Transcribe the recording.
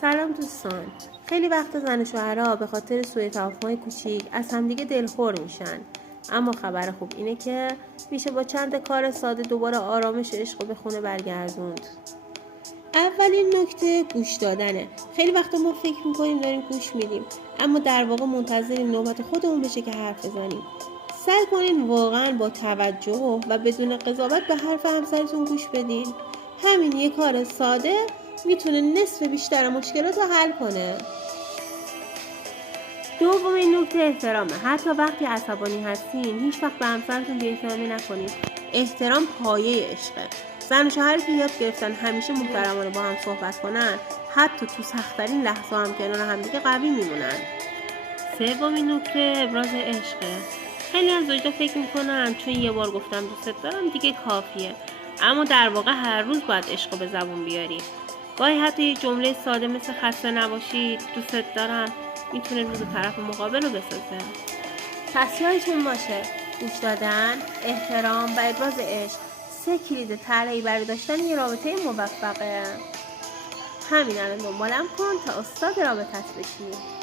سلام دوستان. خیلی وقت زن و شوهرها به خاطر سوء تفاهم‌های کوچیک از همدیگه دلخور میشن. اما خبر خوب اینه که میشه با چند کار ساده دوباره آرامش و عشق به خونه برگردوند. اولین نکته گوش دادنه. خیلی وقتا ما فکر میکنیم داریم گوش میدیم، اما در واقع منتظریم نوبت خودمون بشه که حرف بزنیم. سعی کنین واقعا با توجه و بدون قضاوت به حرف همسرتون گوش بدین. همین یه کار ساده میتونه نصف بیشتر مشکلات رو حل کنه. دومین نکته احترامه. حتی وقتی عصبانی هستین هیچ وقت به همسرتون بی‌احترامی نکنید. احترام پایه عشقه. زن و شوهری که یاد گرفتن همیشه محترمانه با هم صحبت کنن، حتی تو سخت‌ترین لحظه هم کنار همدیگه قوی میمونن. سومین نکته ابراز عشقه. خیلی از زوجا فکر میکنن چون یه بار گفتم دوست دارم دیگه کافیه، اما در واقع هر روز باید عشق به زبون بیاری. گاهی حتی یه جمله ساده مثل خسته نباشید، دوست دارم، میتونه روز طرف مقابل رو بسازه. پس یادتون باشه گوش دادن، احترام و ابراز عشق 3 کلید طلایی برای داشتن یه رابطه موفقه. همین الان دنبالم کن تا استاد رابطت بشی.